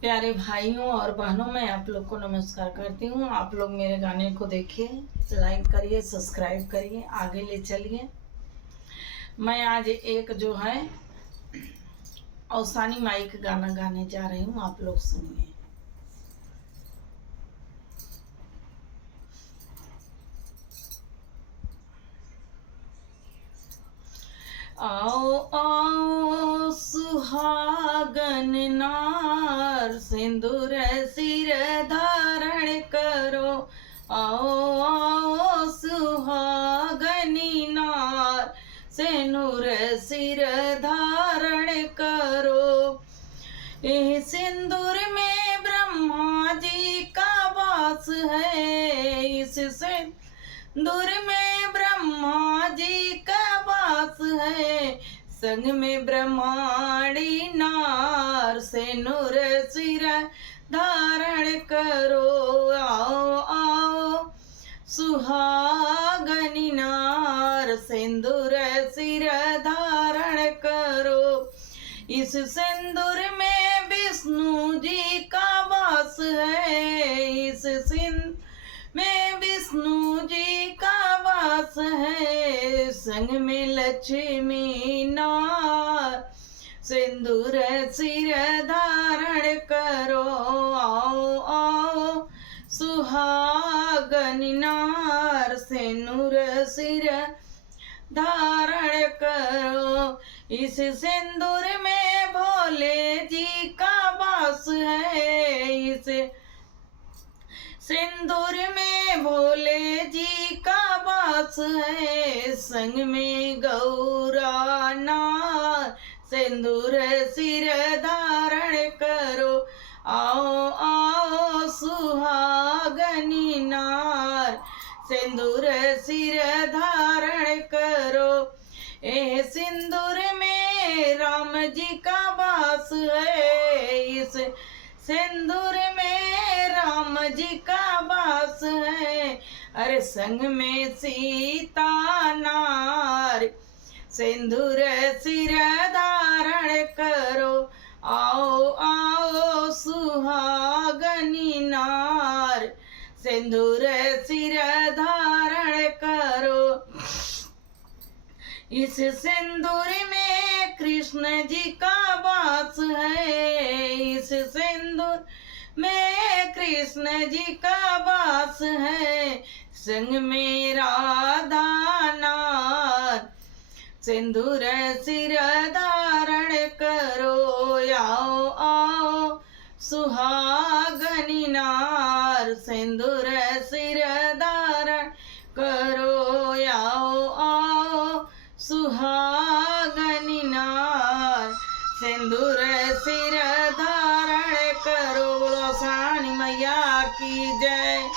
प्यारे भाइयों और बहनों, मैं आप लोग को नमस्कार करती हूँ। आप लोग मेरे गाने को देखिए, लाइक करिए, सब्सक्राइब करिए, आगे ले चलिए। मैं आज एक जो है औसानी माई का गाना गाने जा रही हूँ, आप लोग सुनिए। आओ आओ सुहागन नार, सिंदूर सिर धारण करो। आओ आओ सुहागनी नार, सिंदूर सिर धारण करो। इस सिंदूर में ब्रह्मा जी का वास है, इस सिंदूर में ब्रह्मा जी का वास है। संग में ब्रह्माणी नार, से नूर सिर धारण करो। आओ आओ सुहागनी नार, सिंदूर सिर धारण करो। इस सिंदूर में विष्णु जी का वास है, इस सिंदूर में विष्णु जी का वास है। संग में लक्ष्मी नार, सिंदूर सिर धारण करो। आओ आओ सुहागनी नार, सिंदूर सिर धारण करो। इस सिंदूर में भोले जी का वास है, इस सिंदूर में भोले जी का वास है। संग में गौरा नार, सिंदूर सिर धारण करो। आओ आओ सुहागनी नार, सिंदूर सिर धारण करो। ए सिंदूर में राम जी का वास है, इस सिंदूर में राम जी का वास है। अरे संग में सीता नार, सिंदूर सिर धारण करो। आओ आओ सुहागनी नार, सिंदूर सिर धारण करो। इस सिंदूर में कृष्ण जी का वास है, इस सिंदूर में कृष्ण जी का वास है। संग में राधा नार, सिंदूर सिर धारण करो। आओ आओ सुहागनी नार, सिंदूर सिर धारण करो। आओ आओ सुहागनी नार, सिंदूर सिर धारण करो। बोलो सानी मैया की जय।